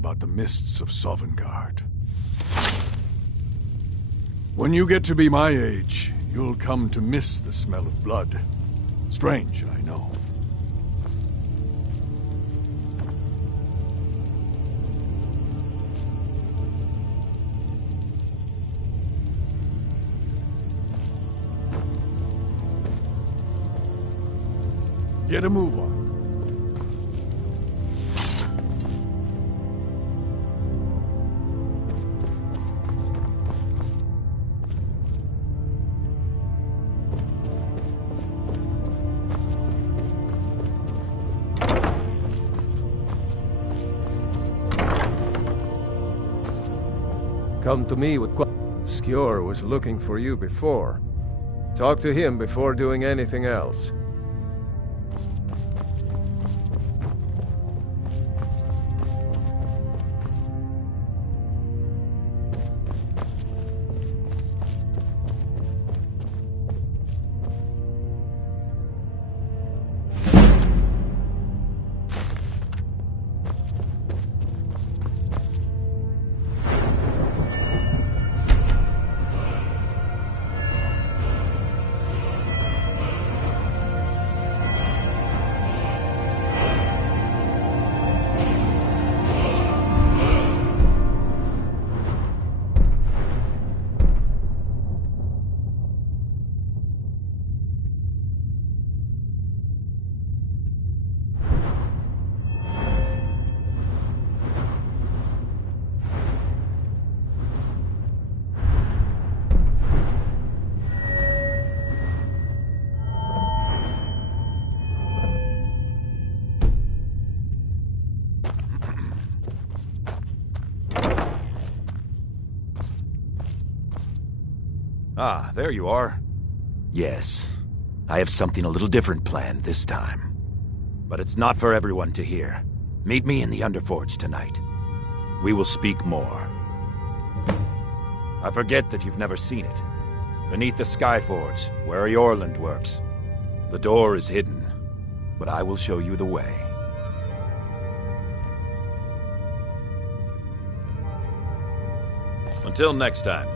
about the mists of Sovngarde. When you get to be my age, you'll come to miss the smell of blood. Strange, I know. Get a move on. Come to me with Skjor was looking for you before. Talk to him before doing anything else. Ah, there you are. Yes. I have something a little different planned this time. But it's not for everyone to hear. Meet me in the Underforge tonight. We will speak more. I forget that you've never seen it. Beneath the Skyforge, where Eorland works. The door is hidden, but I will show you the way. Until next time.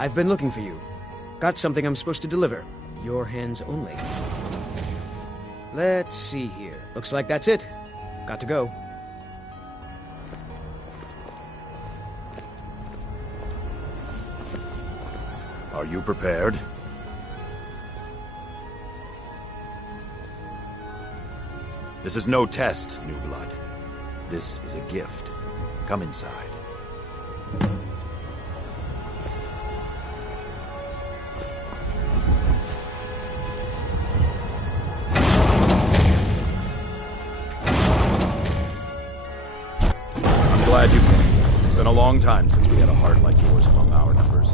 I've been looking for you. Got something I'm supposed to deliver. Your hands only. Let's see here. Looks like that's it. Got to go. Are you prepared? This is no test, New Blood. This is a gift. Come inside. glad you came. It's been a long time since we had a heart like yours among our numbers.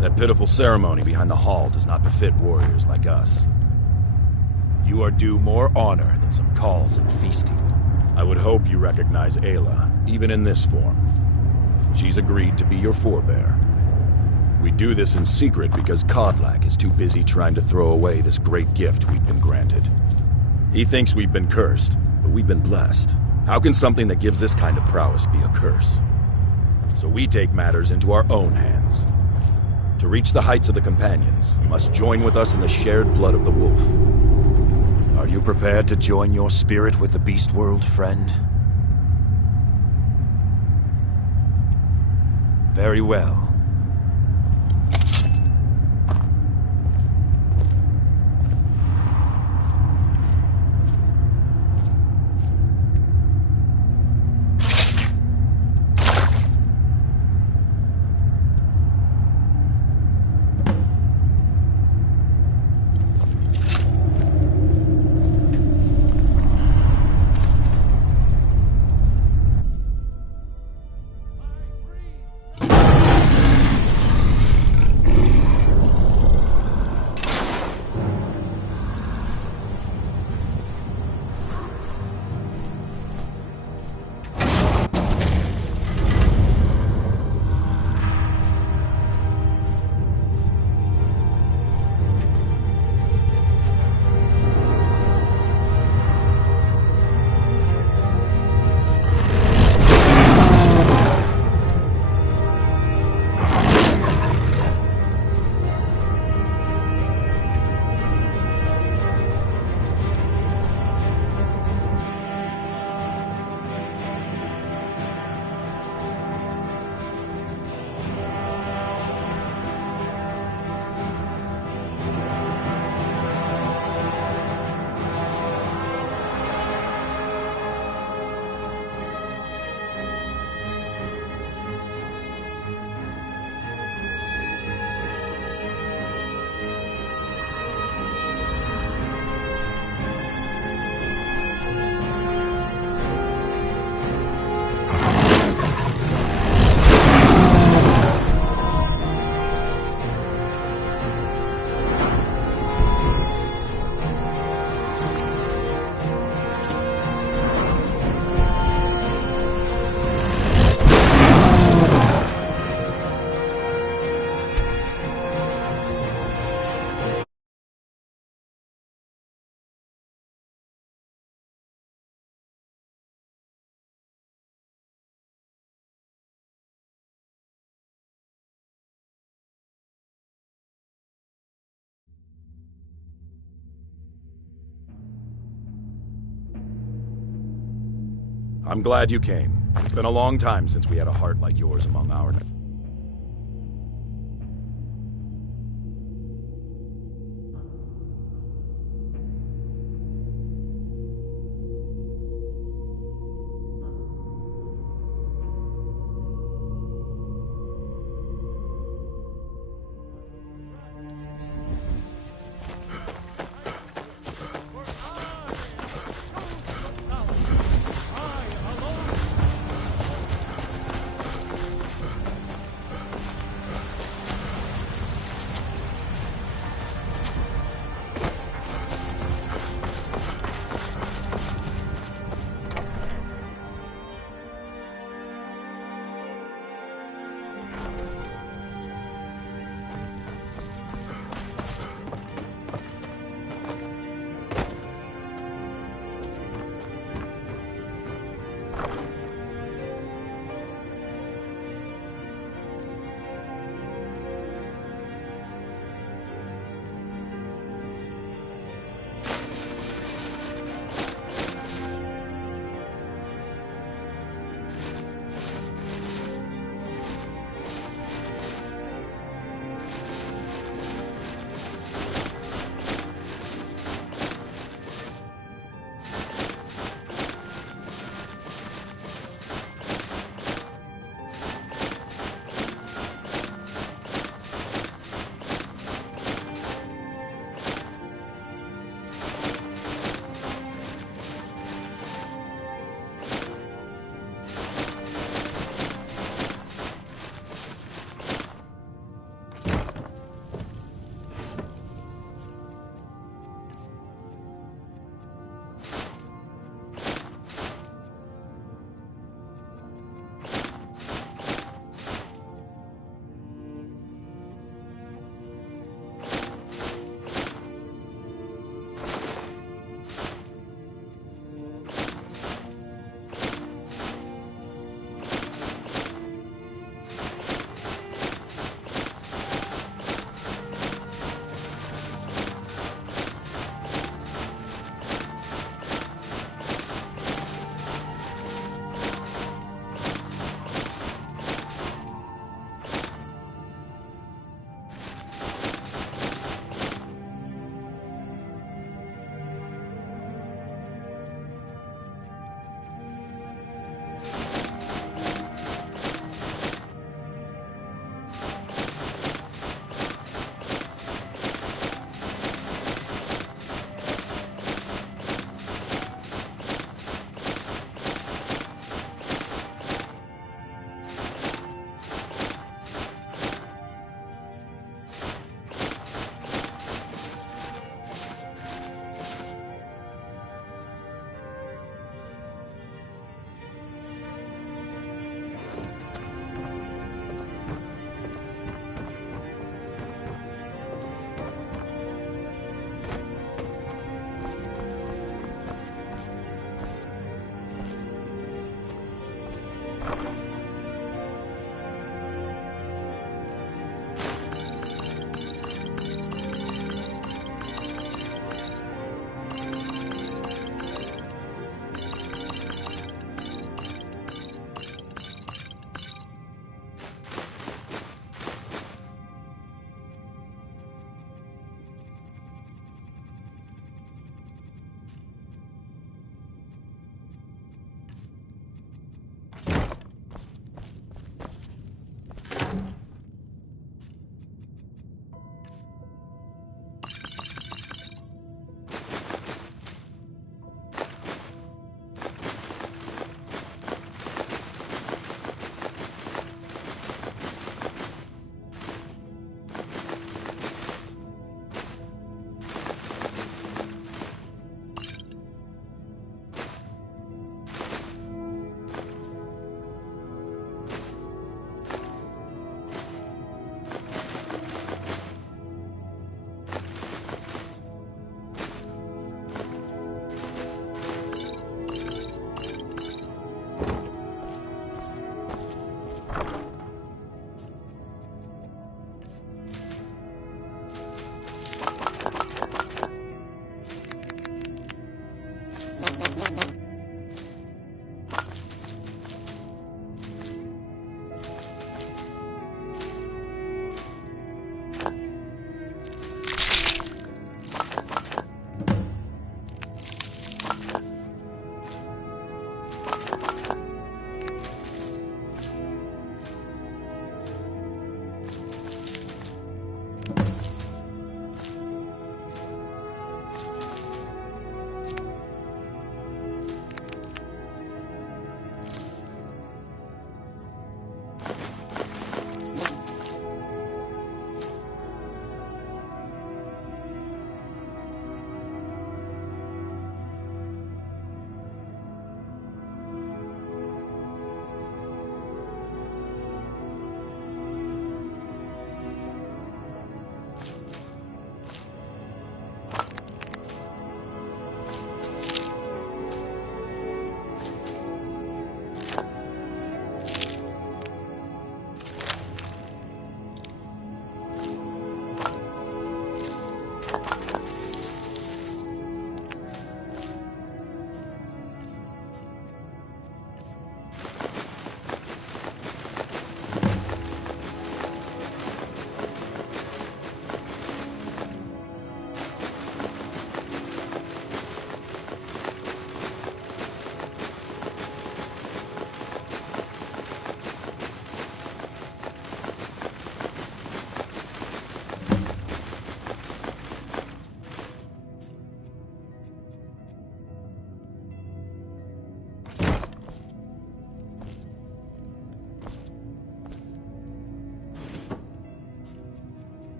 That pitiful ceremony behind the hall does not befit warriors like us. You are due more honor than some calls and feasting. I would hope you recognize Ayla, even in this form. She's agreed to be your forebear. We do this in secret because Kodlak is too busy trying to throw away this great gift we've been granted. He thinks we've been cursed, but we've been blessed. How can something that gives this kind of prowess be a curse? So we take matters into our own hands. To reach the heights of the Companions, you must join with us in the shared blood of the wolf. Are you prepared to join your spirit with the beast world, friend? Very well. I'm glad you came. It's been a long time since we had a heart like yours among our...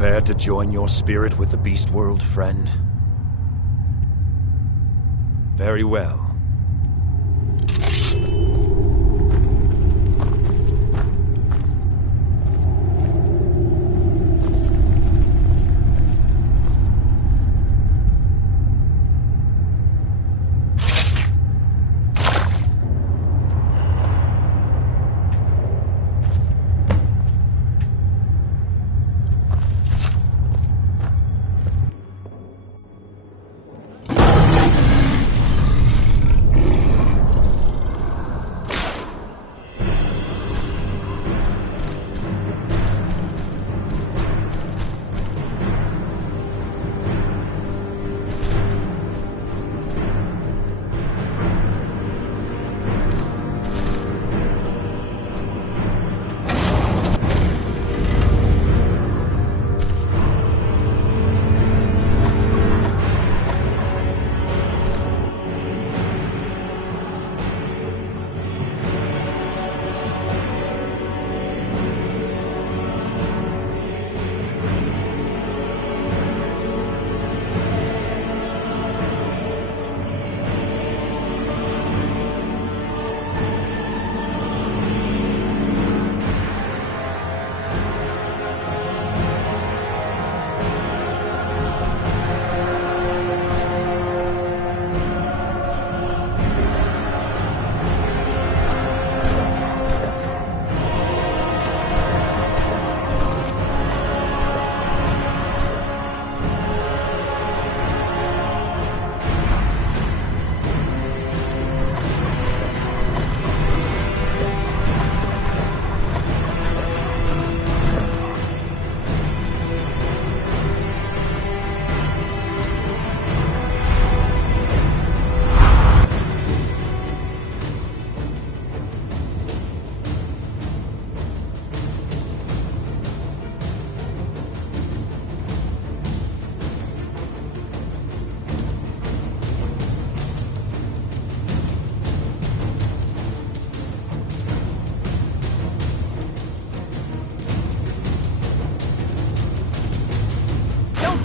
prepared to join your spirit with the beast world, friend? Very well.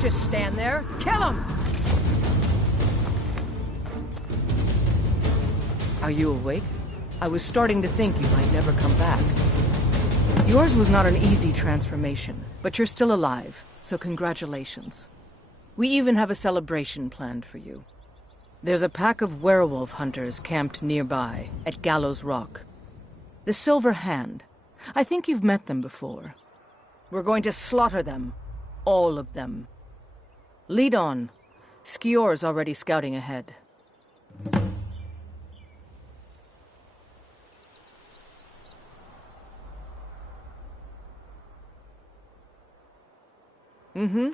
Just stand there. Kill him! Are you awake? I was starting to think you might never come back. Yours was not an easy transformation, but you're still alive, so congratulations. We even have a celebration planned for you. There's a pack of werewolf hunters camped nearby, at Gallows Rock. The Silver Hand. I think you've met them before. We're going to slaughter them. All of them. Lead on. Skior's already scouting ahead. Mm-hmm.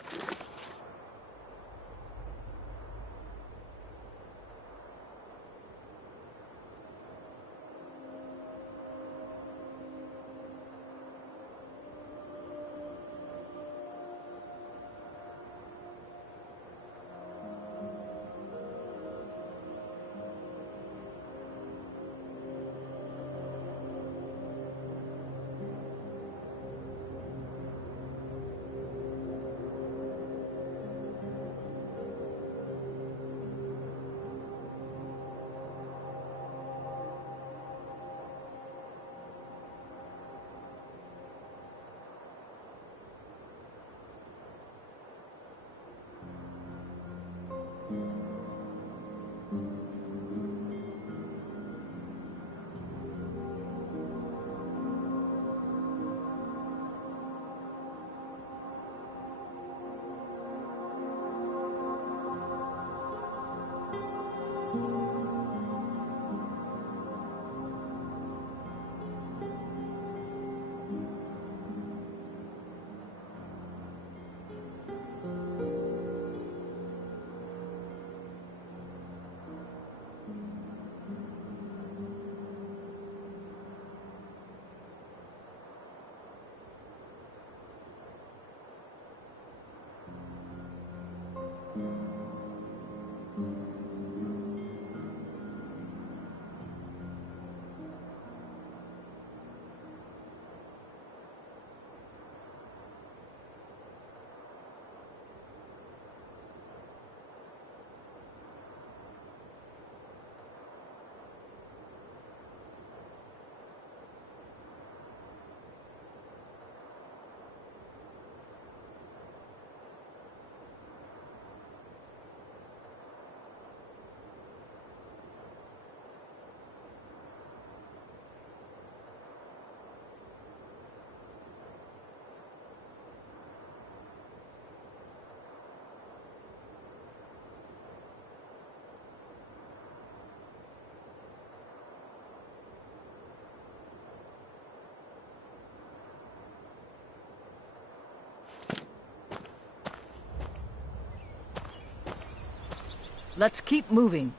Let's keep moving.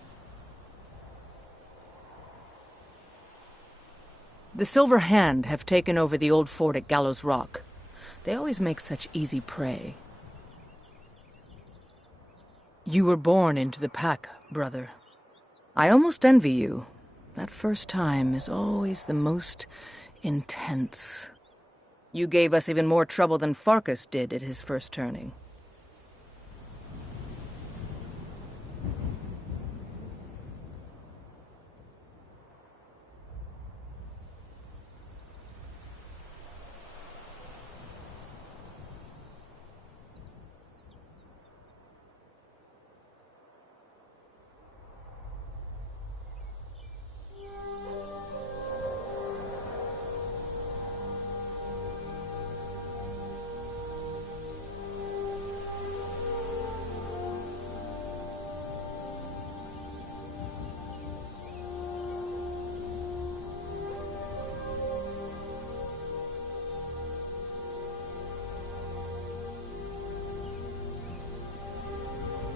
The Silver Hand have taken over the old fort at Gallows Rock. They always make such easy prey. You were born into the pack, brother. I almost envy you. That first time is always the most intense. You gave us even more trouble than Farkas did at his first turning.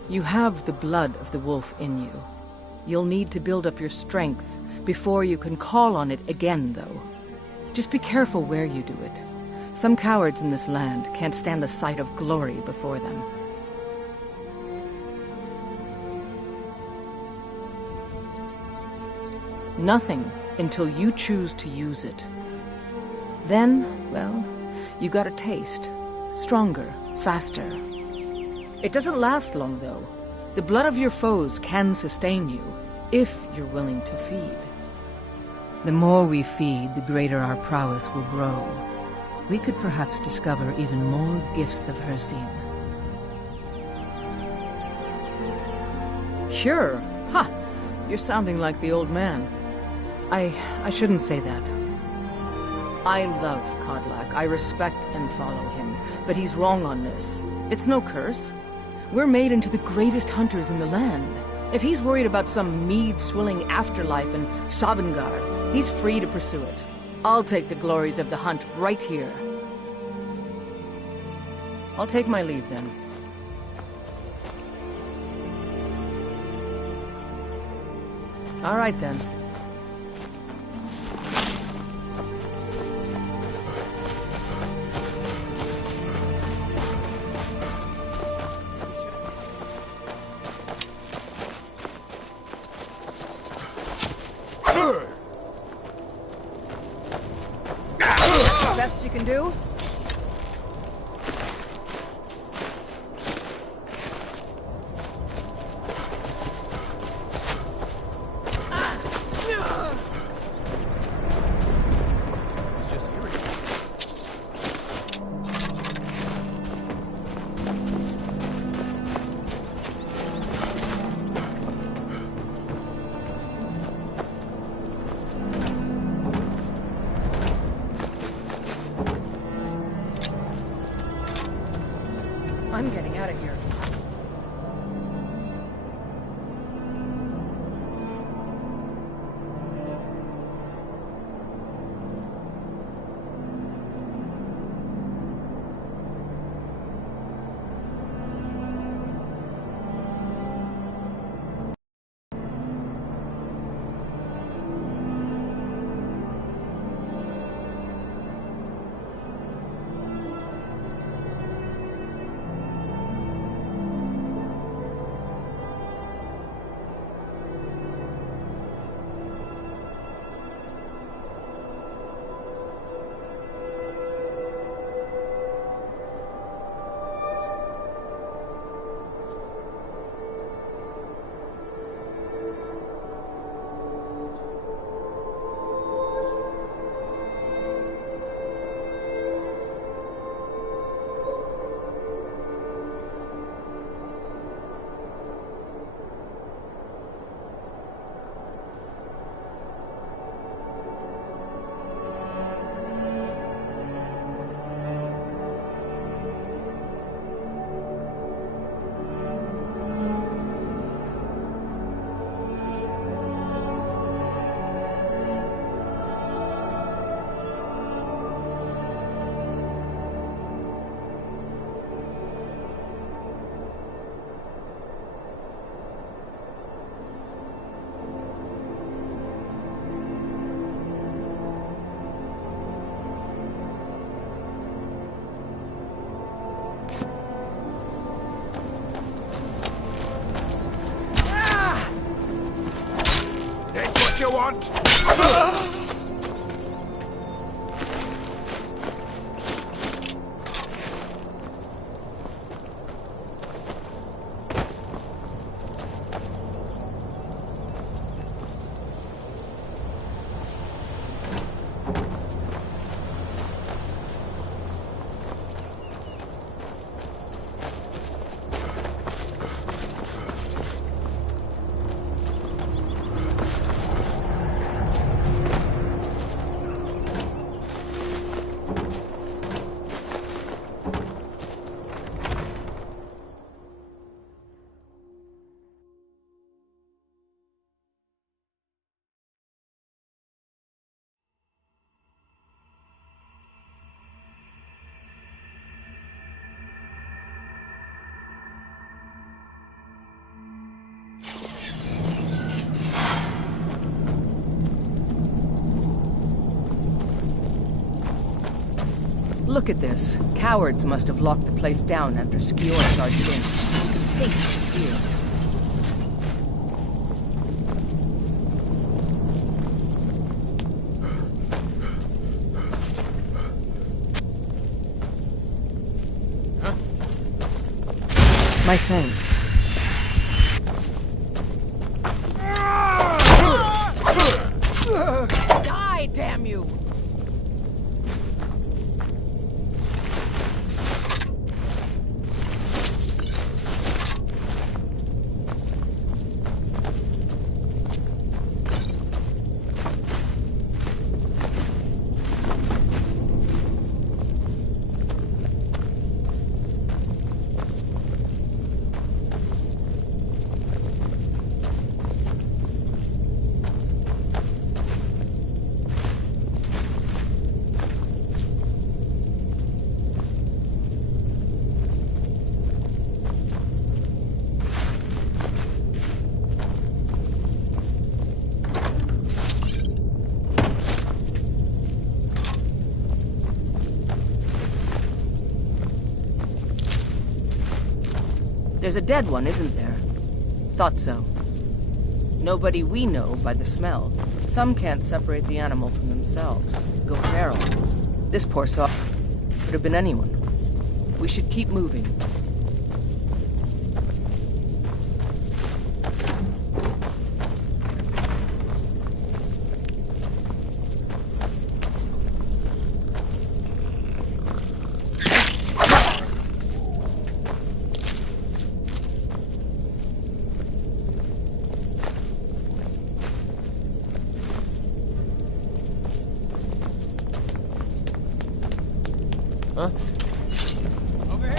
You have the blood of the wolf in you. You'll need to build up your strength before you can call on it again, though. Just be careful where you do it. Some cowards in this land can't stand the sight of glory before them. Nothing until you choose to use it. Then, well, you got a taste. Stronger, faster. It doesn't last long, though. The blood of your foes can sustain you, if you're willing to feed. The more we feed, the greater our prowess will grow. We could perhaps discover even more gifts of Hercine. Cure? Ha! You're sounding like the old man. I shouldn't say that. I love Kodlak. I respect and follow him. But he's wrong on this. It's no curse. We're made into the greatest hunters in the land. If he's worried about some mead-swilling afterlife in Sovngarde, he's free to pursue it. I'll take the glories of the hunt right here. I'll take my leave, then. All right, then. Best you can do? I'm getting out of here. want! Look at this. Cowards must have locked the place down after Skyrim charged in. You can taste the fear. My thanks. Die, damn you! There's a dead one, isn't there? Thought so. Nobody we know by the smell. Some can't separate the animal from themselves. Go feral. This poor soul could have been anyone. We should keep moving. Huh? Over here!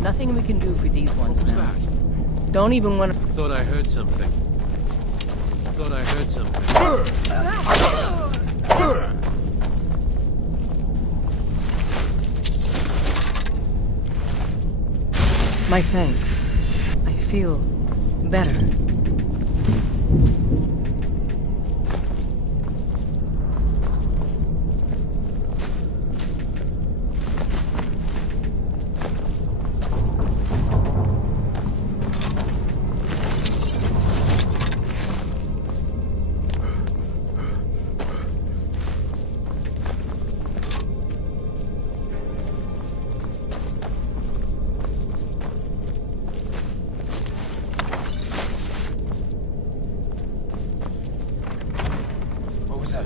Nothing we can do for these ones What was now. that? Don't even want to... Thought I heard something. Thought I heard something. My thanks. I feel better. What was that?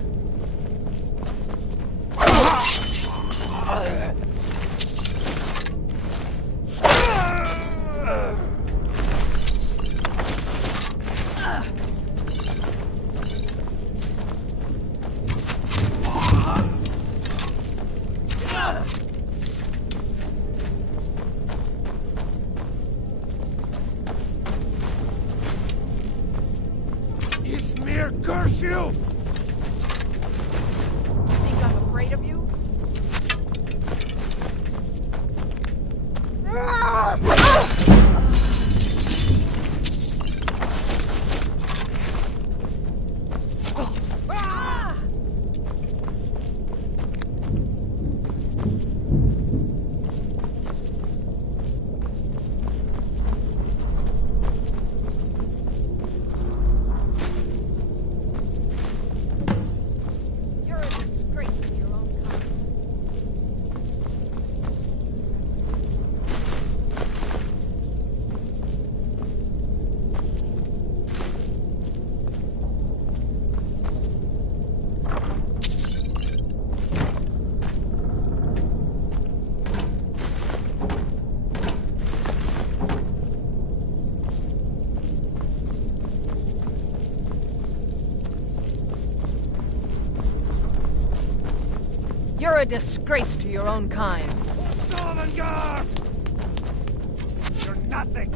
Ismir, curse you! Think I'm afraid of you? Ah! You're a disgrace to your own kind. Sovngarde! You're nothing!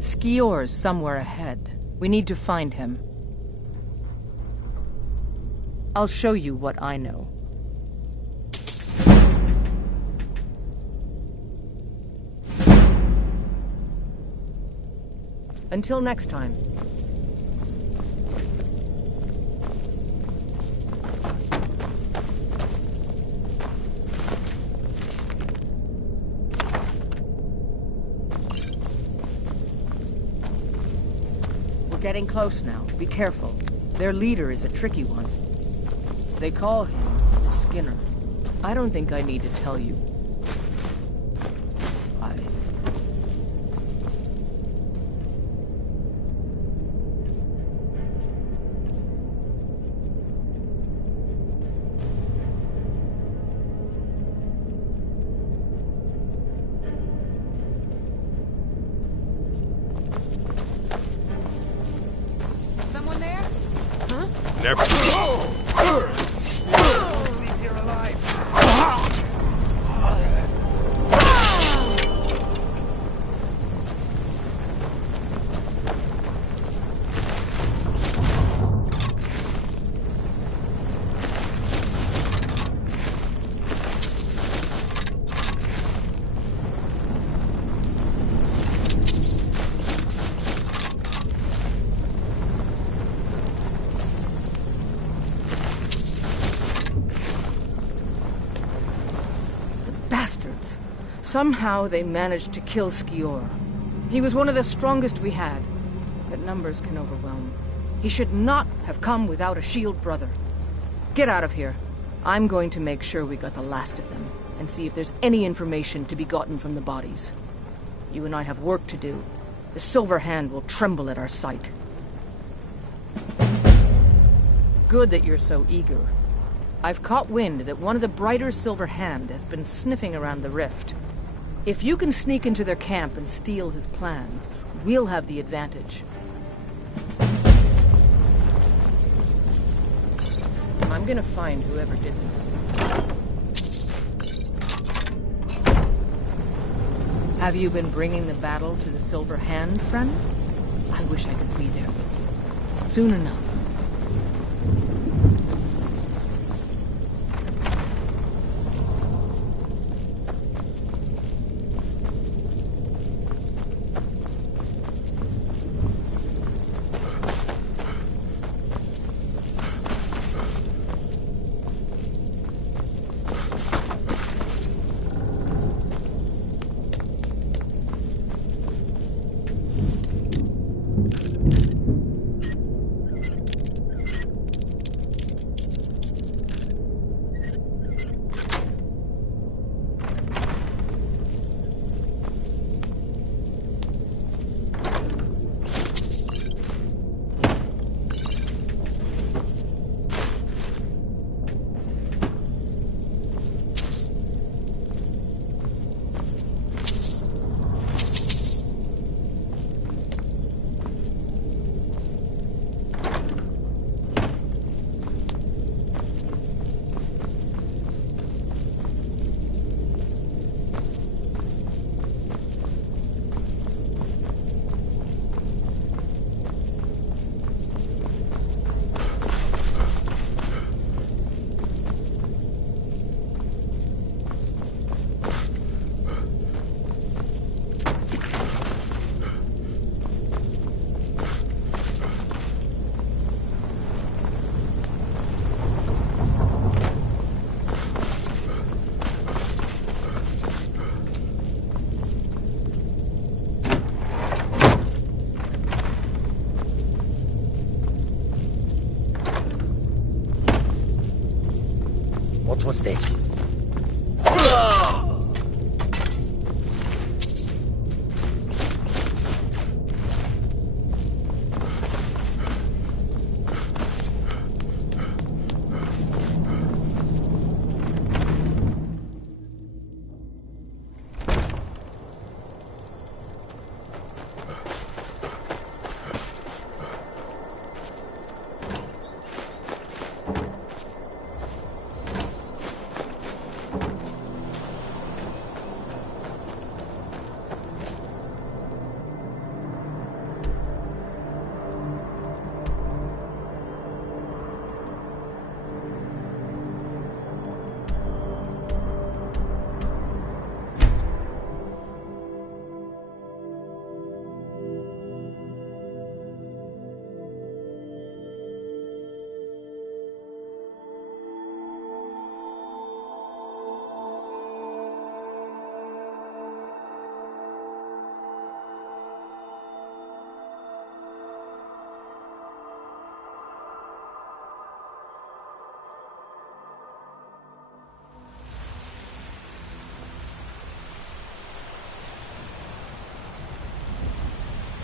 Skior's somewhere ahead. We need to find him. I'll show you what I know. Until next time. We're getting close now. Be careful. Their leader is a tricky one. They call him the Skinner. I don't think I need to tell you. Why? Someone there? Never. Bastards. Somehow they managed to kill Skior. He was one of the strongest we had, but numbers can overwhelm. He should not have come without a shield brother. Get out of here. I'm going to make sure we got the last of them, and see if there's any information to be gotten from the bodies. You and I have work to do. The Silver Hand will tremble at our sight. Good that you're so eager. I've caught wind that one of the Brighter Silver Hand has been sniffing around the rift. If you can sneak into their camp and steal his plans, we'll have the advantage. I'm gonna find whoever did this. Have you been bringing the battle to the Silver Hand, friend? I wish I could be there with you. Soon enough. What was this?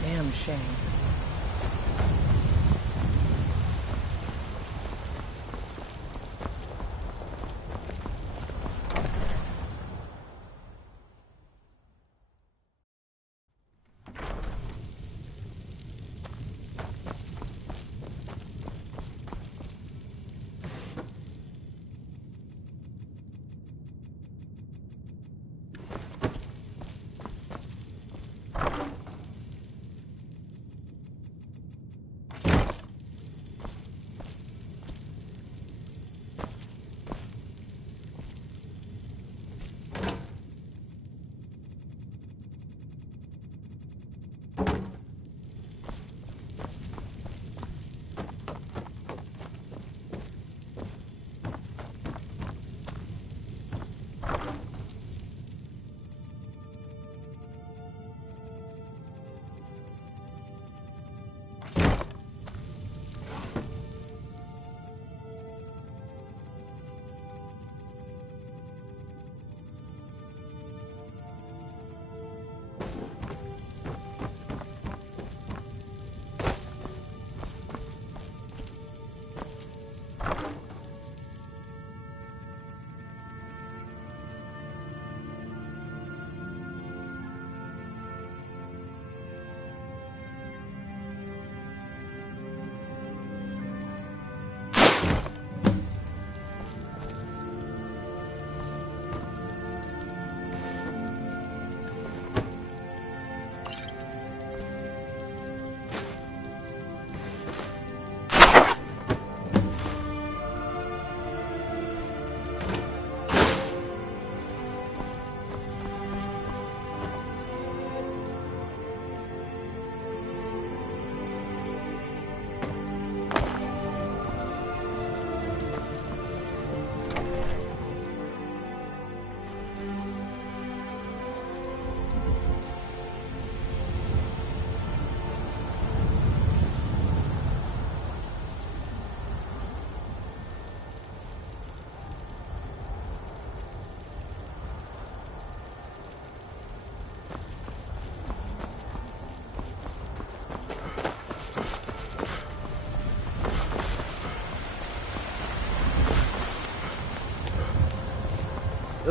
Damn shame.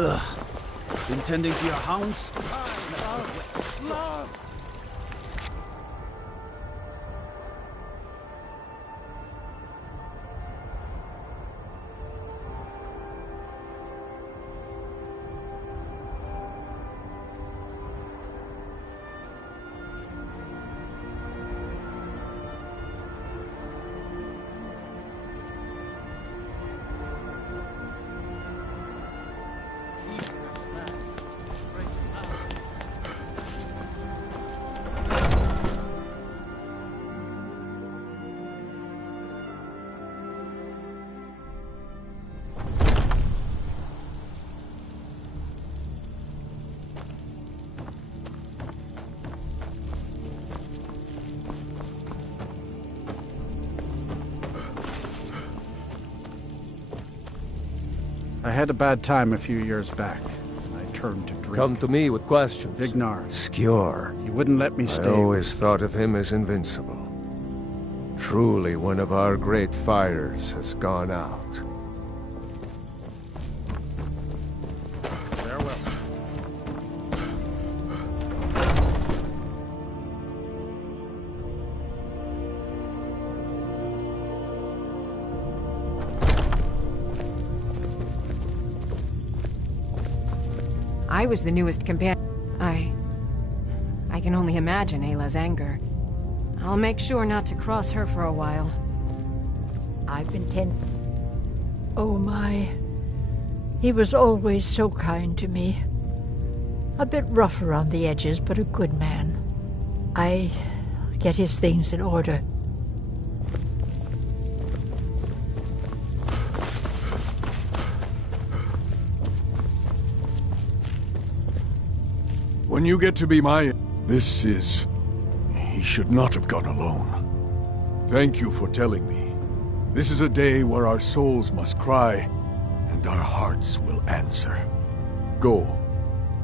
Ugh. Been tending to your hounds? I had a bad time a few years back. I turned to drink. Come to me with questions. Vignar. Skjor. He wouldn't let me stay. I always thought of him as invincible. Truly one of our great fires has gone out. Farewell. I was the newest companion. I can only imagine Ayla's anger. I'll make sure not to cross her for a while. I've been Oh my. He was always so kind to me. A bit rough around the edges, but a good man. I get his things in order. When you get to be my... This is... He should not have gone alone. Thank you for telling me. This is a day where our souls must cry, and our hearts will answer. Go.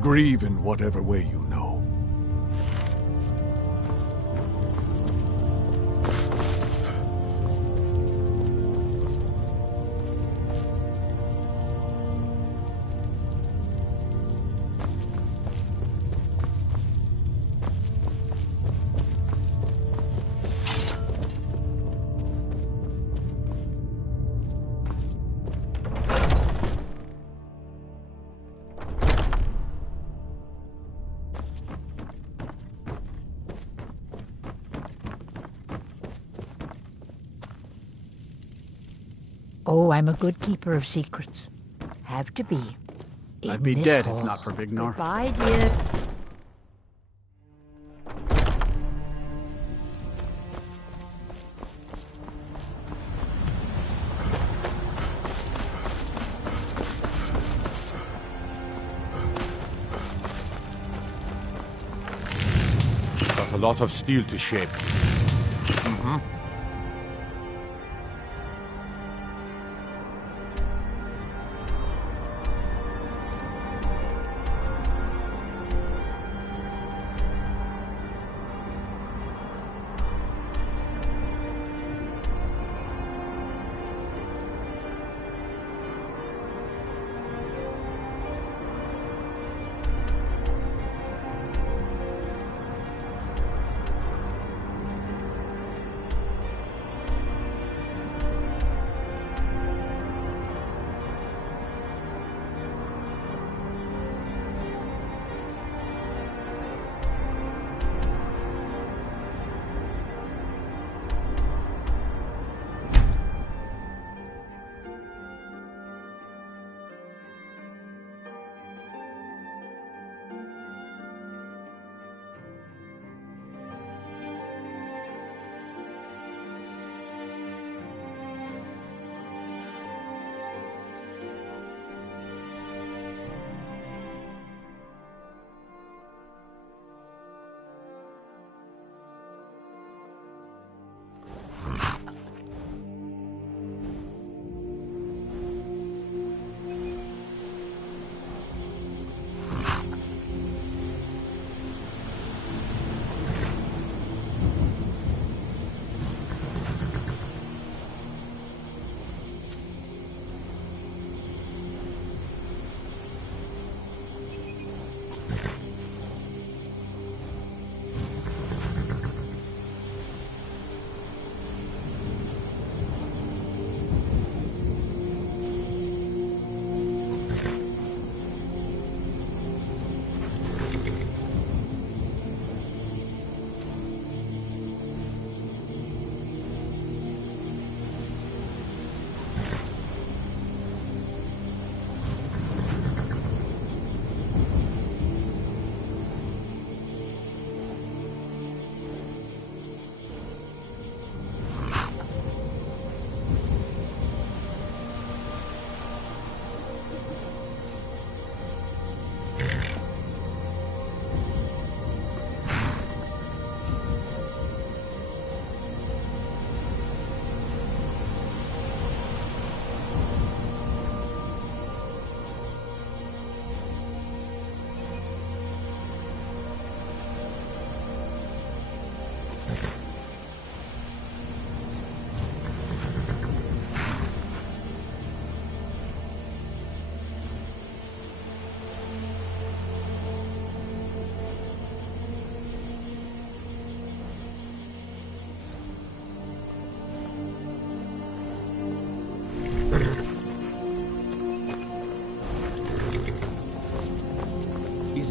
Grieve in whatever way you know. Oh, I'm a good keeper of secrets. Have to be. I'd be dead if not for Vignar. Goodbye, dear. Got a lot of steel to shape.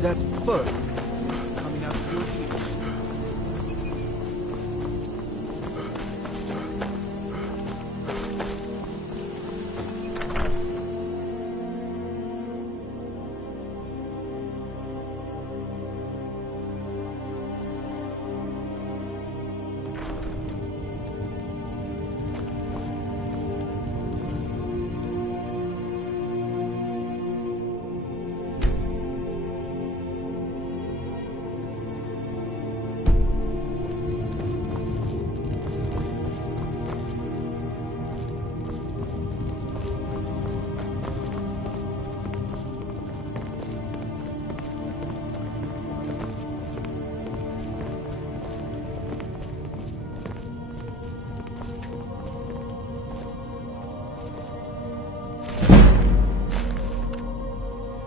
that fur coming out of your ears?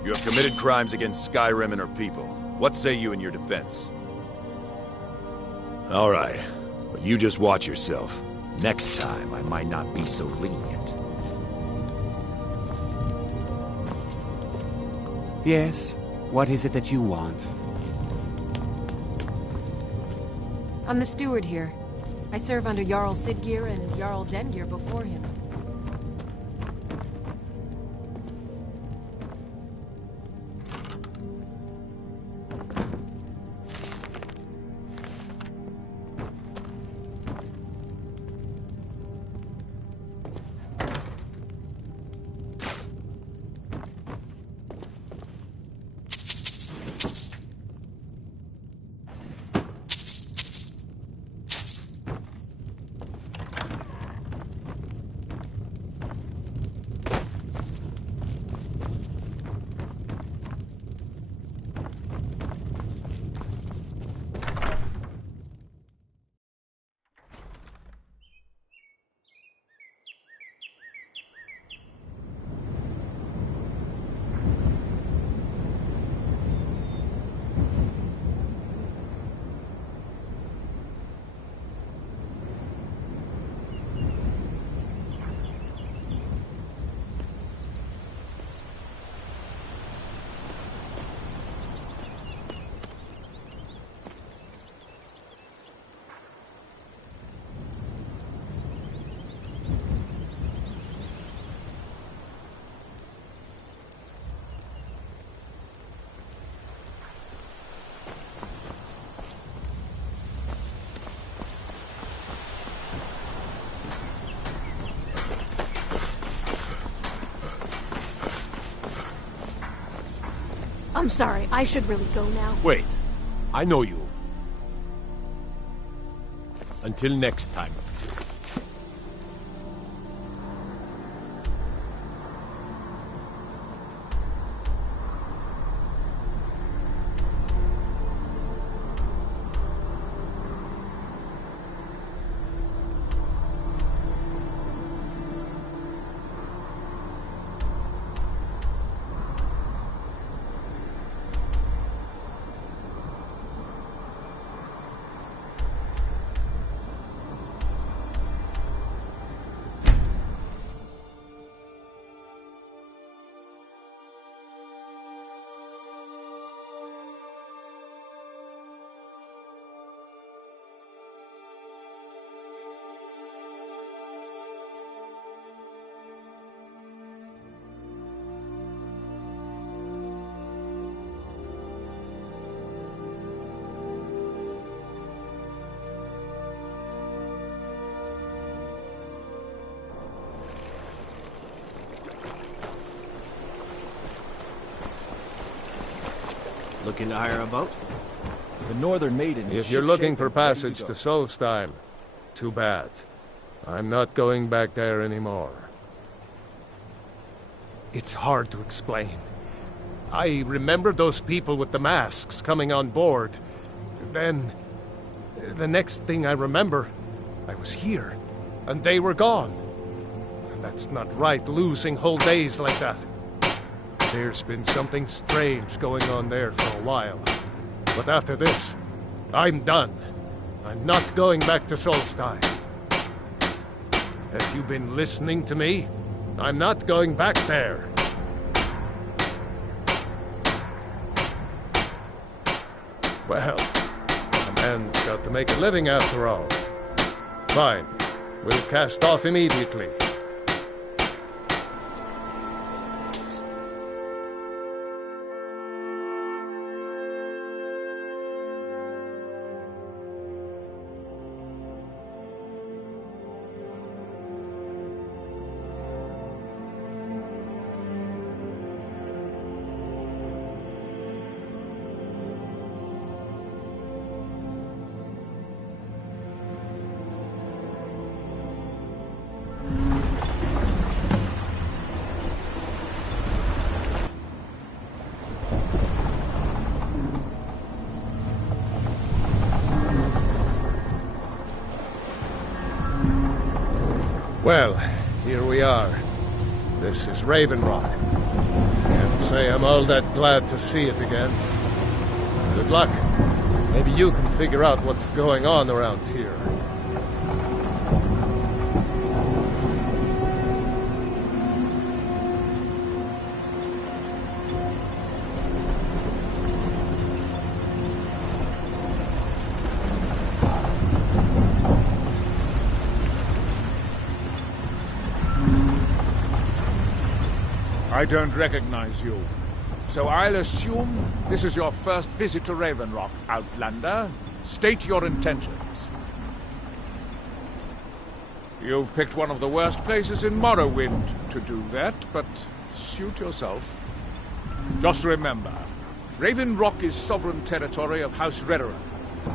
You have committed crimes against Skyrim and her people. What say you in your defense? All right, but you just watch yourself. Next time, I might not be so lenient. Yes? What is it that you want? I'm the steward here. I serve under Jarl Siggeir and Jarl Dengir before him. I'm sorry, I should really go now. Wait. I know you. Until next time. Looking to hire a boat? The Northern Maiden is If you're looking for passage to Solstheim, too bad. I'm not going back there anymore. It's hard to explain. I remember those people with the masks coming on board. Then, the next thing I remember, I was here, and they were gone. That's not right, losing whole days like that. There's been something strange going on there for a while. But after this, I'm done. I'm not going back to Solstheim. Have you been listening to me? I'm not going back there. Well, a man's got to make a living after all. Fine. We'll cast off immediately. Well, here we are. This is Raven Rock. Can't say I'm all that glad to see it again. Good luck. Maybe you can figure out what's going on around here. I don't recognize you. So I'll assume this is your first visit to Raven Rock, Outlander. State your intentions. You've picked one of the worst places in Morrowind to do that, but suit yourself. Just remember, Raven Rock is sovereign territory of House Redoran.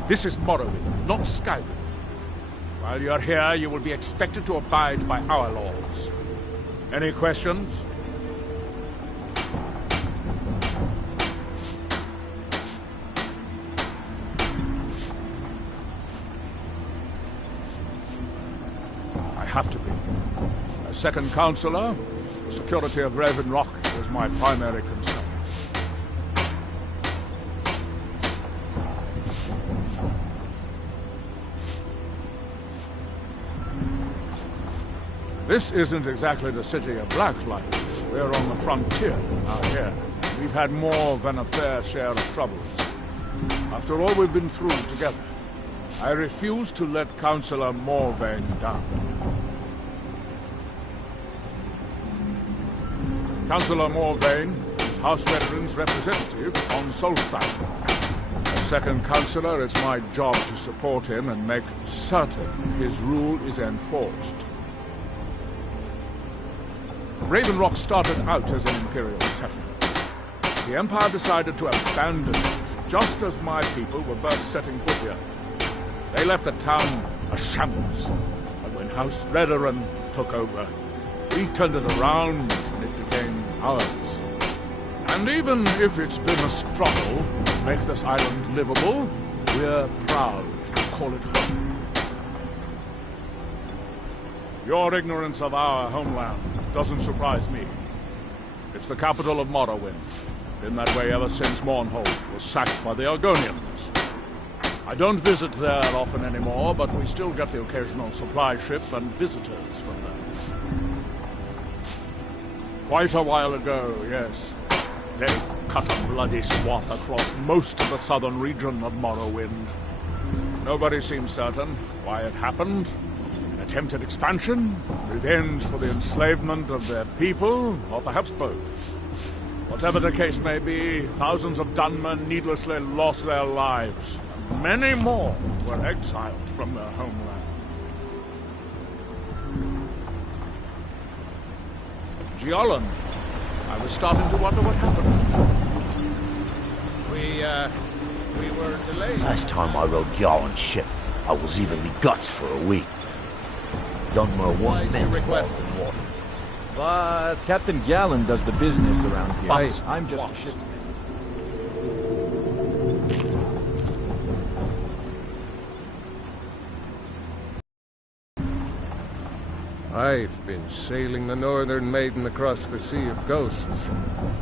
This is Morrowind, not Skyrim. While you're here, you will be expected to abide by our laws. Any questions? Have to be. As second counselor, the security of Raven Rock is my primary concern. This isn't exactly the city of Blacklight. We're on the frontier out here. We've had more than a fair share of troubles. After all we've been through together, I refuse to let Councillor Morvain down. Councillor Morvain is House Redoran's representative on Solstheim. As second councillor, it's my job to support him and make certain his rule is enforced. Raven Rock started out as an Imperial settlement. The Empire decided to abandon it, just as my people were first setting foot here. They left the town a shambles, but when House Redoran took over, we turned it around and it became ours. And even if it's been a struggle to make this island livable, we're proud to call it home. Your ignorance of our homeland doesn't surprise me. It's the capital of Morrowind. Been that way ever since Mournhold was sacked by the Argonians. I don't visit there often anymore, but we still get the occasional supply ship and visitors from there. Quite a while ago, yes. They cut a bloody swath across most of the southern region of Morrowind. Nobody seems certain why it happened. An attempted expansion, revenge for the enslavement of their people, or perhaps both. Whatever the case may be, thousands of Dunmen needlessly lost their lives. Many more were exiled from their homeland. Giolland, I was starting to wonder what happened. We were delayed. Last time I rode Gjalland's ship, I was even me guts for a week. Done more one minute than water. But Captain Gjalland does the business around here. I'm just a ship's name. I've been sailing the Northern Maiden across the Sea of Ghosts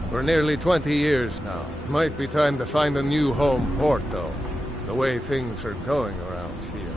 for nearly 20 years now. Might be time to find a new home port, though, the way things are going around here.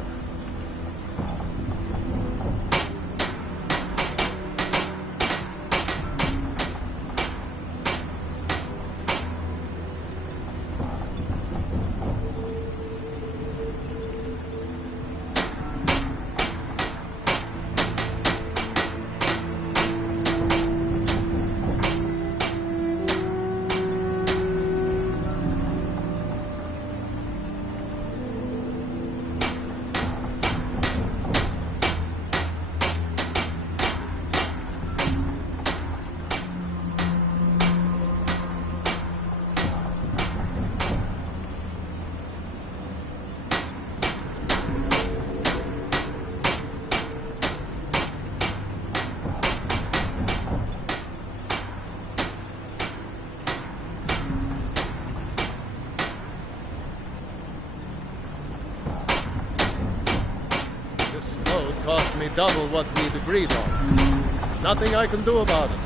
This load cost me double what we'd agreed on. Nothing I can do about it.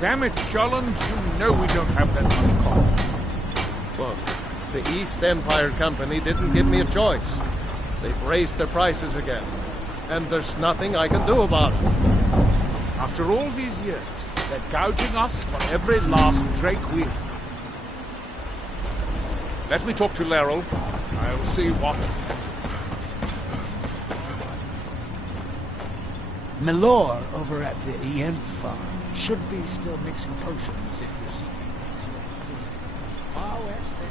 Damn it, Jollens, you know we don't have that much coin. Look, the East Empire Company didn't give me a choice. They've raised their prices again. And there's nothing I can do about it. After all these years, they're gouging us for every last drake we have. Let me talk to Laeral. I'll see what... Milor over at the Yen farm should be still mixing potions if you see him this way. Far west end.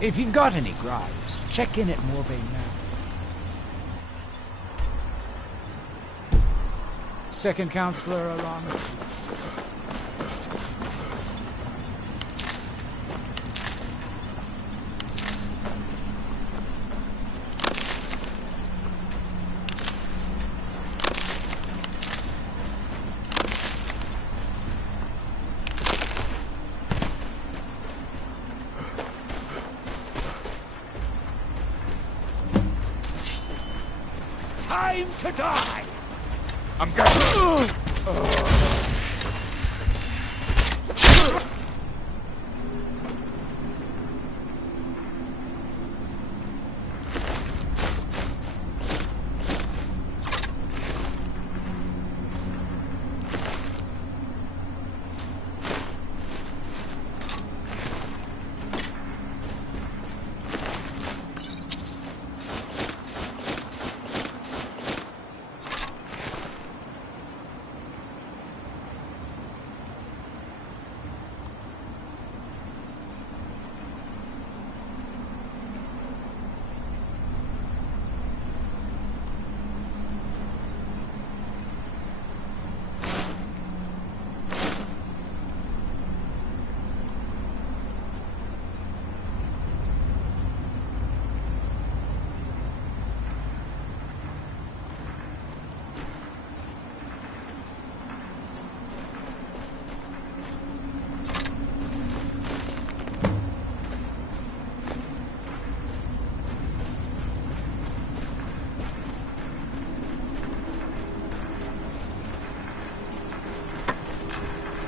If you've got any gripes, check in at Morbane now. Second counselor along. Time to die! I'm going.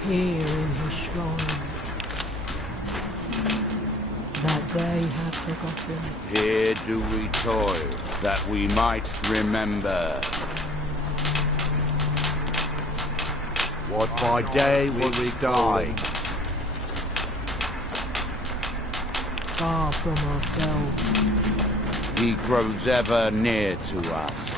Here in his shrine, that they have forgotten. Here do we toil, that we might remember. What by day will we die? Far from ourselves. He grows ever near to us.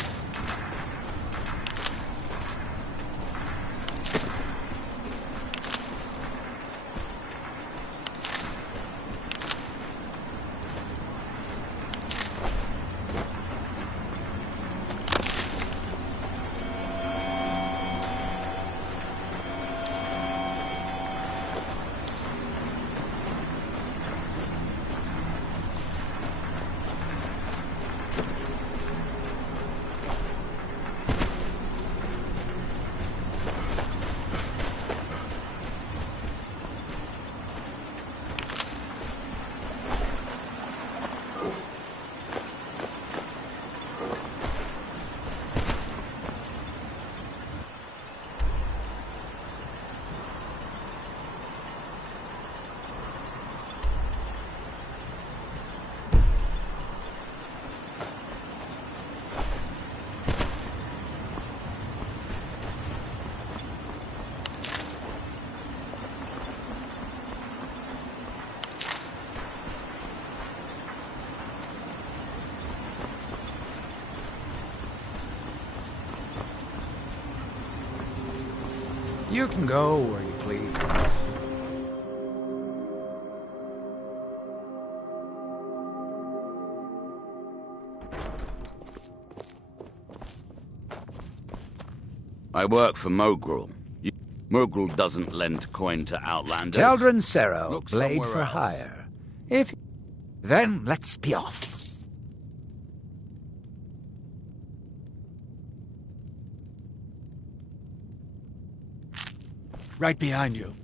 You can go where you please. I work for Mogrul. Mogrul doesn't lend coin to outlanders. Teldrin Sero, Look blade somewhere for else. hire. If... Then let's be off. Right behind you.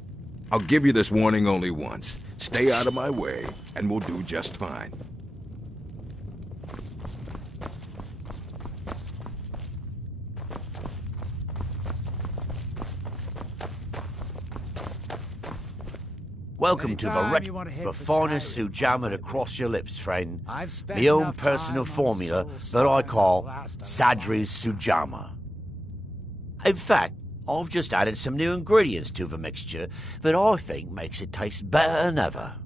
I'll give you this warning only once. Stay out of my way, and we'll do just fine. Welcome to the Anytime wreck, you want to head the for finest Skyrim, Sujamma across your lips, friend. I've spent My own enough personal time on formula Soul that I Skyrim call to last a Sadri's Sujamma. In fact, I've just added some new ingredients to the mixture that I think makes it taste better than ever.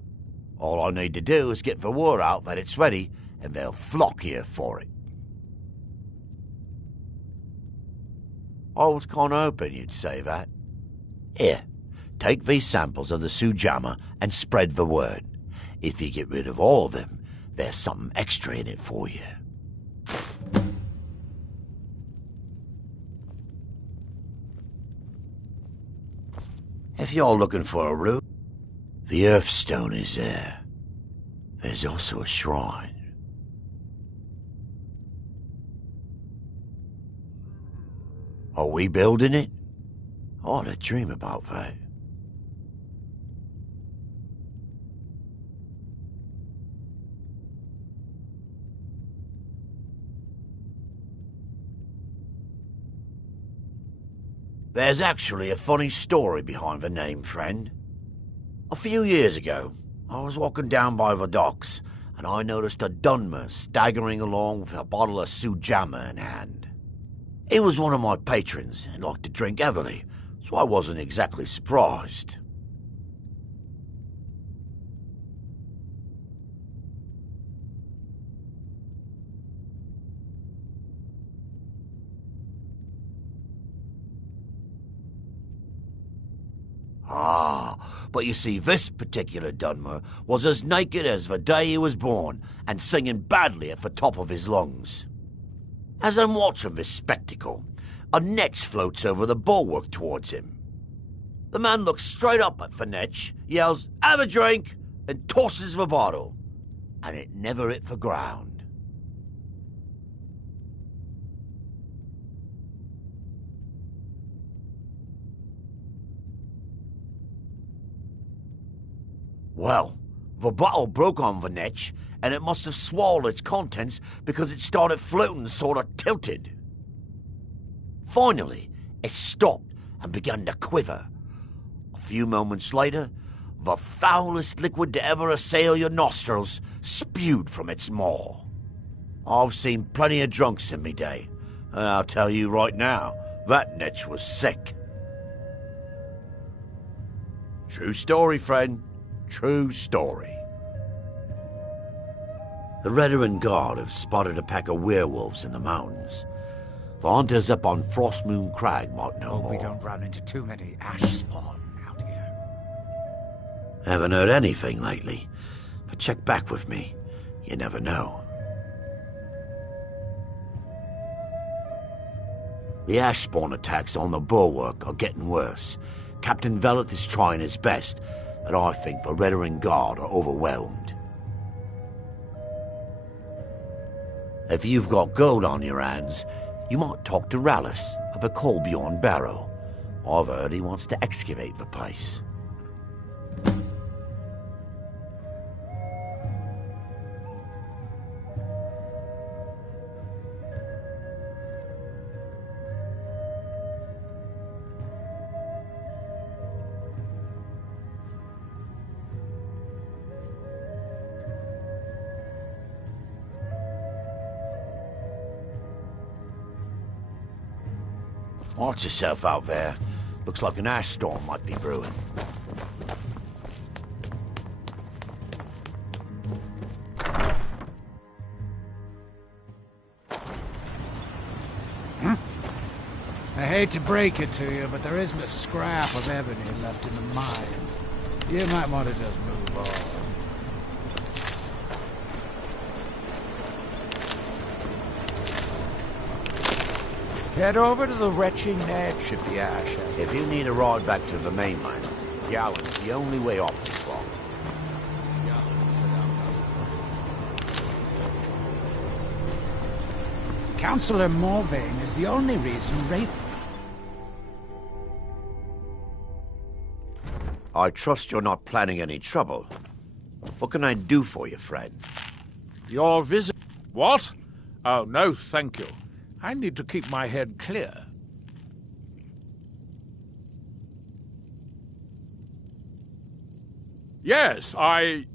All I need to do is get the word out that it's ready, and they'll flock here for it. I was kind of hoping you'd say that. Here, take these samples of the Sujamma and spread the word. If you get rid of all of them, there's something extra in it for you. If you're looking for a root, the Earthstone is there. There's also a shrine. Are we building it? I ought to dream about that. There's actually a funny story behind the name, friend. A few years ago, I was walking down by the docks, and I noticed a Dunmer staggering along with a bottle of Sujamma in hand. He was one of my patrons and liked to drink heavily, so I wasn't exactly surprised. But you see, this particular Dunmer was as naked as the day he was born, and singing badly at the top of his lungs. As I'm watching this spectacle, a netch floats over the bulwark towards him. The man looks straight up at the netch, yells, "Have a drink!" and tosses the bottle. And it never hit the ground. Well, the bottle broke on the netch, and it must have swallowed its contents because it started floating sort of tilted. Finally, it stopped and began to quiver. A few moments later, the foulest liquid to ever assail your nostrils spewed from its maw. I've seen plenty of drunks in me day, and I'll tell you right now, that netch was sick. True story, friend. True story. The Veteran Guard have spotted a pack of werewolves in the mountains. The hunters up on Frostmoon Crag might know more. We don't run into too many ash spawn out here. Haven't heard anything lately, but check back with me. You never know. The ash spawn attacks on the bulwark are getting worse. Captain Veleth is trying his best, but I think the Veteran Guard are overwhelmed. If you've got gold on your hands, you might talk to Rallis of the Colbjorn Barrow. I've heard he wants to excavate the place. Watch yourself out there. Looks like an ash storm might be brewing. I hate to break it to you, but there isn't a scrap of ebony left in the mines. You might want to just move on. Head over to the retching edge of the ash. If you need a ride back to the mainland, Gallon's the only way off this rock. Councillor Morvain is the only reason I trust you're not planning any trouble. What can I do for you, friend? Your visit... What? Oh, no, thank you. I need to keep my head clear. Yes, I'm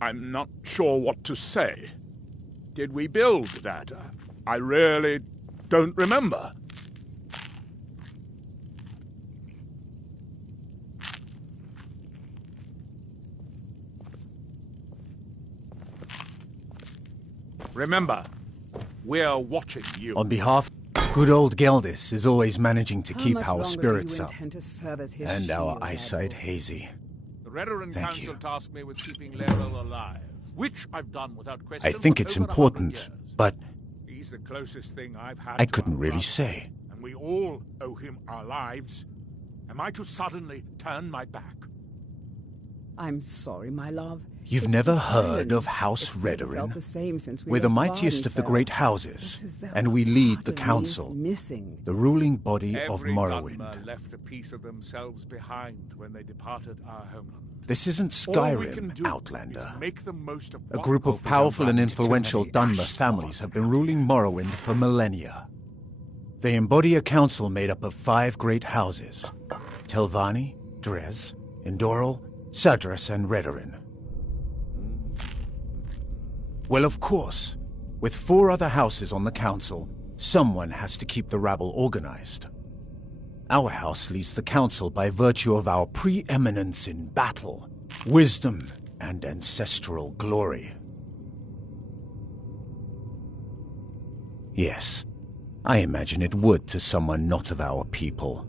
not sure what to say. Did we build that? I really don't remember. Remember, we're watching you. On behalf... Good old Geldis is always managing to keep our spirits up. And our eyesight hazy. The Redoran Thank Council you. tasked me with keeping Lero alive, which I've done without question. I think for it's over 100 important, years. but He's the closest thing I've had I to couldn't our really brother, say. and we all owe him our lives. Am I to suddenly turn my back? I'm sorry, my love. You've never heard of House Redoran? We're the mightiest of the great houses, and we lead the council, the ruling body of Every Morrowind. Dunmer left a piece of themselves behind when they departed our homeland. This isn't All we can Skyrim, do Outlander. is make the most of A what group of we've powerful and done. influential Dunmer families have been ruling Morrowind for millennia. They embody a council made up of 5 great houses: Telvanni, Drez, Endoral, Sadras, and Redoran. Well, of course, with 4 other houses on the council, someone has to keep the rabble organized. Our house leads the council by virtue of our preeminence in battle, wisdom, and ancestral glory. Yes, I imagine it would to someone not of our people.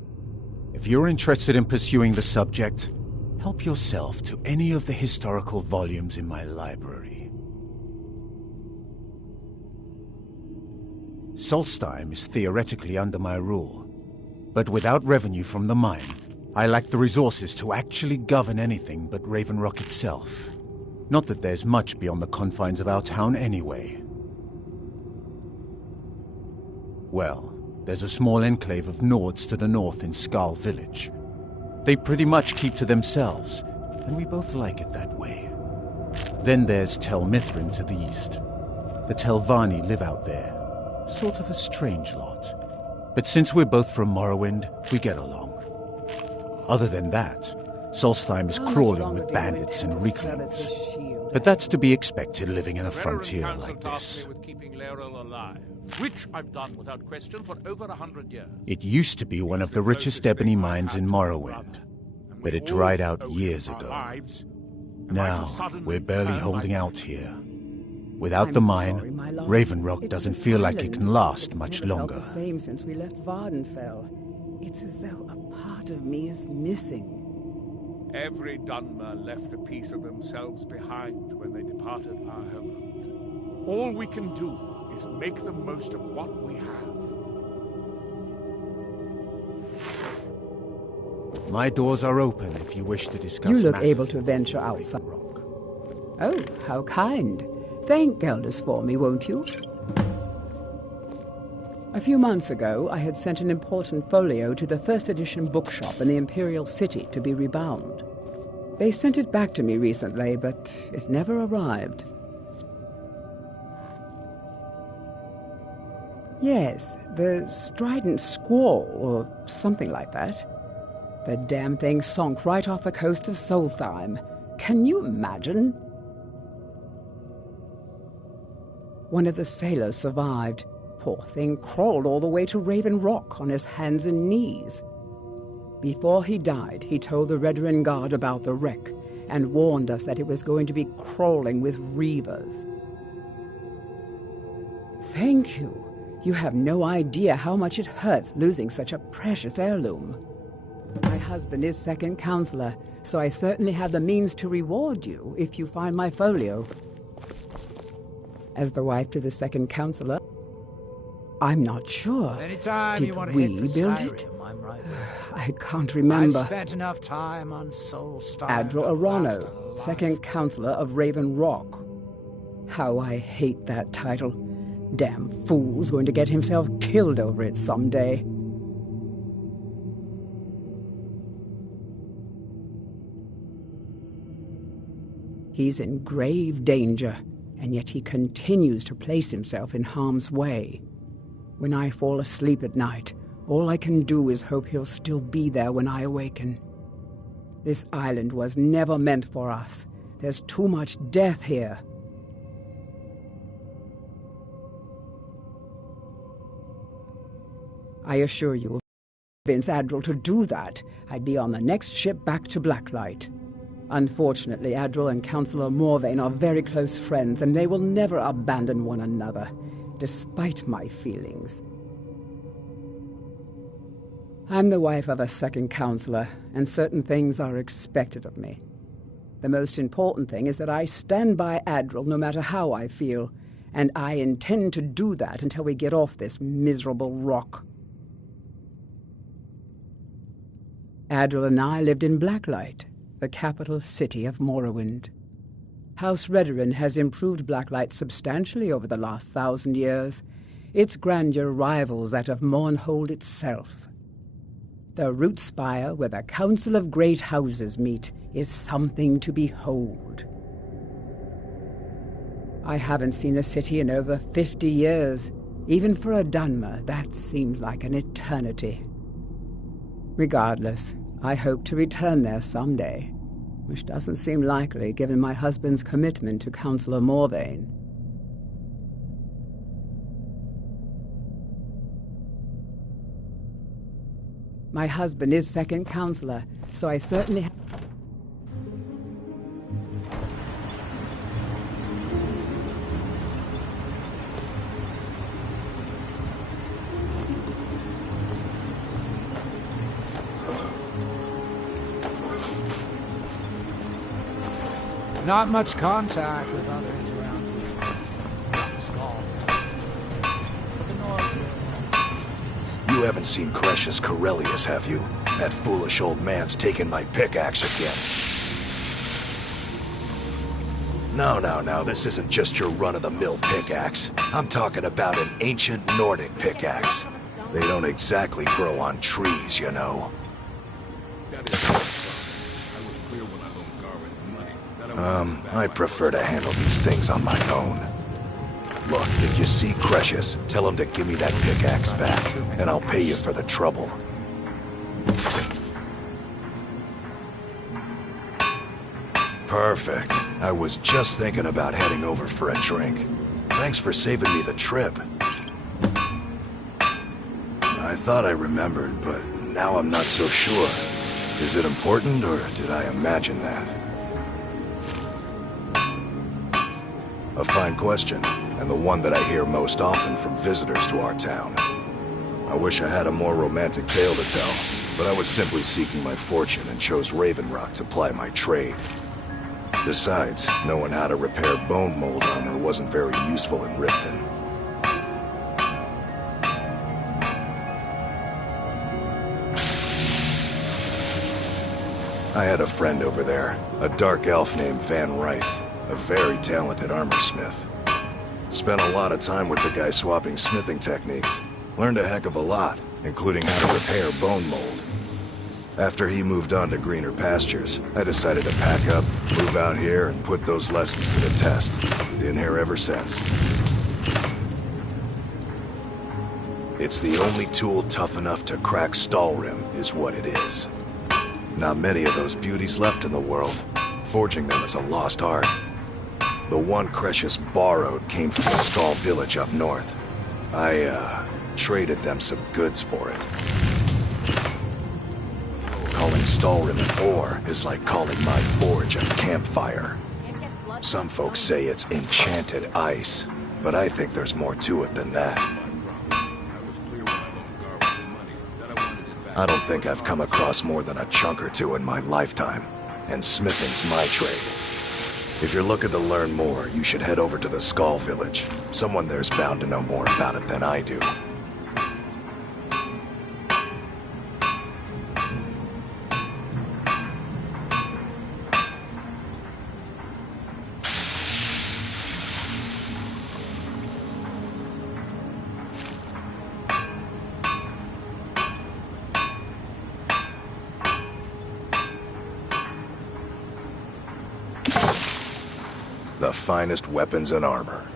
If you're interested in pursuing the subject, help yourself to any of the historical volumes in my library. Solstheim is theoretically under my rule, but without revenue from the mine, I lack the resources to actually govern anything but Raven Rock itself. Not that there's much beyond the confines of our town anyway. Well, there's a small enclave of Nords to the north in Skal Village. They pretty much keep to themselves, and we both like it that way. Then there's Tel Mithrin to the east. The Telvanni live out there. Sort of a strange lot. But since we're both from Morrowind, we get along. Other than that, Solstheim is crawling with bandits and reclaims. But that's to be expected living in a frontier like this. With keeping Lero alive, which I've done without question for over 100 years. It used to be one of the richest ebony mines in Morrowind, but it dried out years ago. Now, we're barely holding out here. Without the mine, Raven Rock doesn't feel like it can last much longer. The same since we left Vardenfell. It's as though a part of me is missing. Every Dunmer left a piece of themselves behind when they departed our homeland. All we can do is make the most of what we have. My doors are open if you wish to discuss. You look matters able to venture outside. Oh, how kind. Thank Geldis for me, won't you? A few months ago, I had sent an important folio to the first edition bookshop in the Imperial City to be rebound. They sent it back to me recently, but it never arrived. Yes, the Strident Squall, or something like that. The damn thing sunk right off the coast of Solstheim. Can you imagine? One of the sailors survived. Poor thing crawled all the way to Raven Rock on his hands and knees. Before he died, he told the Redoran Guard about the wreck and warned us that it was going to be crawling with reavers. Thank you. You have no idea how much it hurts losing such a precious heirloom. My husband is second counselor, so I certainly have the means to reward you if you find my folio. As the wife to the second counselor, I'm not sure. Anytime Did you want to we hit for build Skyrim, it? I'm right I can't remember. I've spent enough time on Solstheim. Admiral Arano, second counselor of Raven Rock. How I hate that title. Damn fool's going to get himself killed over it someday. He's in grave danger, and yet he continues to place himself in harm's way. When I fall asleep at night, all I can do is hope he'll still be there when I awaken. This island was never meant for us. There's too much death here. I assure you, convince Adril to do that, I'd be on the next ship back to Blacklight. Unfortunately, Adril and Councillor Morvain are very close friends, and they will never abandon one another, despite my feelings. I'm the wife of a second councillor, and certain things are expected of me. The most important thing is that I stand by Adril no matter how I feel, and I intend to do that until we get off this miserable rock. Adril and I lived in Blacklight, the capital city of Morrowind. House Redoran has improved Blacklight substantially over the last 1,000 years. Its grandeur rivals that of Mournhold itself. The root spire where the Council of Great Houses meet is something to behold. I haven't seen the city in over 50 years. Even for a Dunmer, that seems like an eternity. Regardless, I hope to return there someday, which doesn't seem likely given my husband's commitment to Councillor Morvain. My husband is second councillor, so I certainly have... Not much contact with others around here. Not the Skull. The North. You haven't seen Crescius Corellius, have you? That foolish old man's taken my pickaxe again. No, this isn't just your run-of-the-mill pickaxe. I'm talking about an ancient Nordic pickaxe. They don't exactly grow on trees, you know. I prefer to handle these things on my own. Look, if you see Crescius, tell him to give me that pickaxe back, and I'll pay you for the trouble. Perfect. I was just thinking about heading over for a drink. Thanks for saving me the trip. I thought I remembered, but now I'm not so sure. Is it important, or did I imagine that? A fine question, and the one that I hear most often from visitors to our town. I wish I had a more romantic tale to tell, but I was simply seeking my fortune and chose Raven Rock to ply my trade. Besides, knowing how to repair bone mold armor wasn't very useful in Riften. I had a friend over there, a dark elf named Van Ryth. A very talented armorsmith. Spent a lot of time with the guy swapping smithing techniques. Learned a heck of a lot, including how to repair bone mold. After he moved on to greener pastures, I decided to pack up, move out here, and put those lessons to the test. Been here ever since. It's the only tool tough enough to crack Stalrim, is what it is. Not many of those beauties left in the world. Forging them is a lost art. The one Crescius borrowed came from the Skull village up north. I, traded them some goods for it. Calling Stalrim an ore is like calling my forge a campfire. Some folks say it's enchanted ice, but I think there's more to it than that. I don't think I've come across more than a chunk or two in my lifetime, and smithing's my trade. If you're looking to learn more, you should head over to the Skull village. Someone there's bound to know more about it than I do. The finest weapons and armor.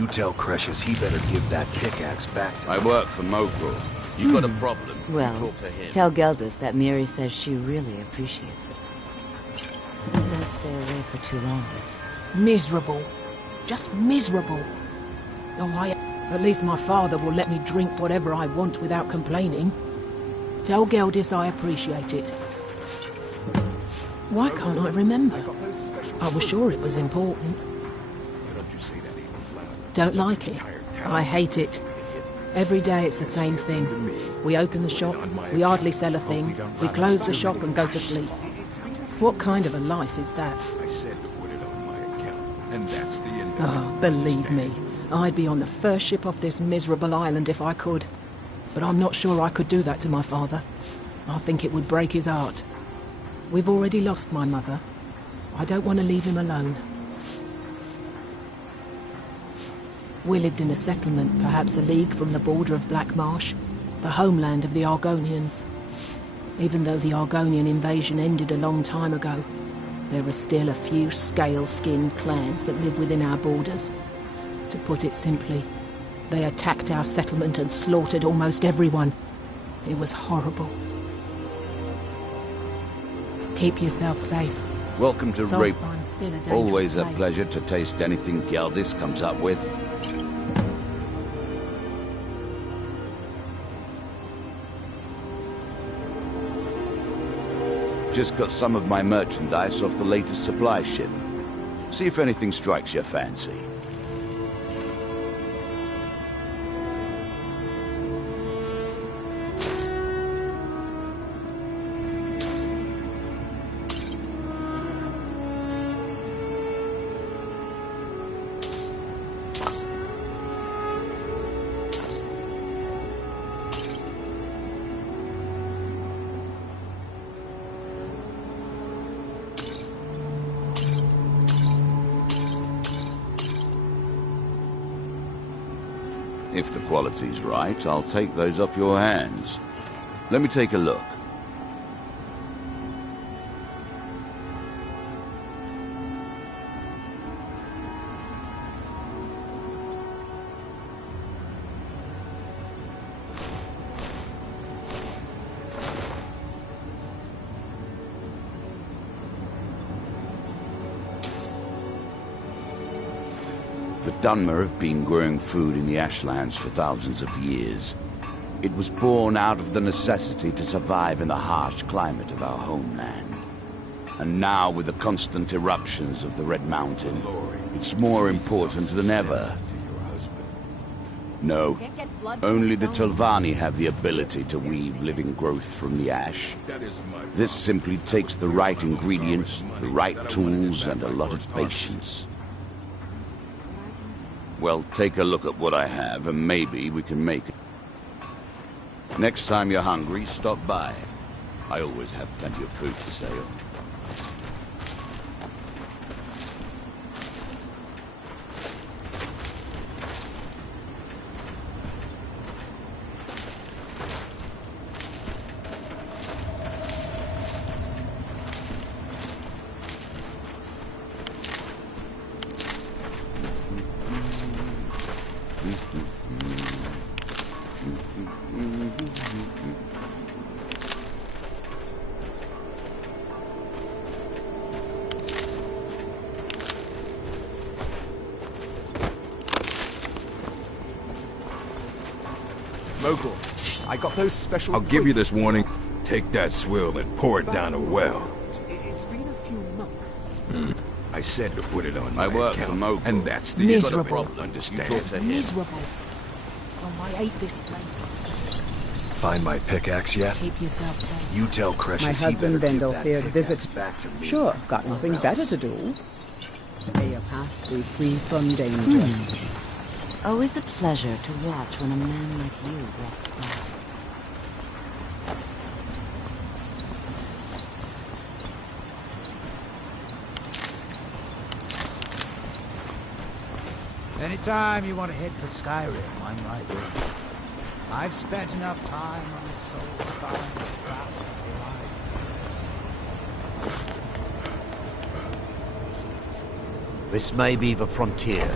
You tell Cresius he better give that pickaxe back to me. I work for Mogul. You got a problem? Well, Talk to him. tell Geldas that Miri says she really appreciates it. Don't stay away for too long. Miserable. Just miserable. Oh, at least my father will let me drink whatever I want without complaining. Tell Geldis I appreciate it. Why can't I remember? I was sure it was important. Don't like it. I hate it. Every day it's the same thing. We open the shop, we hardly sell a thing, we close the shop and go to sleep. What kind of a life is that? I said to put it on my account, and that's the end. Oh, believe me, I'd be on the first ship off this miserable island if I could. But I'm not sure I could do that to my father. I think it would break his heart. We've already lost my mother. I don't want to leave him alone. We lived in a settlement, perhaps a league from the border of Black Marsh, the homeland of the Argonians. Even though the Argonian invasion ended a long time ago, there are still a few scale-skinned clans that live within our borders. To put it simply, they attacked our settlement and slaughtered almost everyone. It was horrible. Keep yourself safe. Welcome to Rape. Solstheim's still a dangerous Always a place. pleasure to taste anything Geldis comes up with. Just got some of my merchandise off the latest supply ship. See if anything strikes your fancy. If the quality's right, I'll take those off your hands. Let me take a look. The Dunmer have been growing food in the Ashlands for thousands of years. It was born out of the necessity to survive in the harsh climate of our homeland. And now, with the constant eruptions of the Red Mountain, it's more important than ever. No, only the Telvanni have the ability to weave living growth from the ash. This simply takes the right ingredients, the right tools, and a lot of patience. Well, take a look at what I have, and maybe we can make it. Next time you're hungry, stop by. I always have plenty of food for sale. Local, I got those special... I'll give you this warning. Take that swill and pour it down a well. It's been a few months. I said to put it on my I work account, for Mogul. and that's the Miserable. end of it. Understand? Just miserable. Oh, I hate this place. Find my pickaxe yet? Keep yourself safe. You tell Cresius My he better husband give Vendel that feared pickaxe visit. back to me. Sure, got nothing better to do. May your path be free from danger. Always a pleasure to watch when a man like you walks by. Anytime you want to head for Skyrim, I'm right with you. I've spent enough time on the soul starting to grasp This may be the frontier,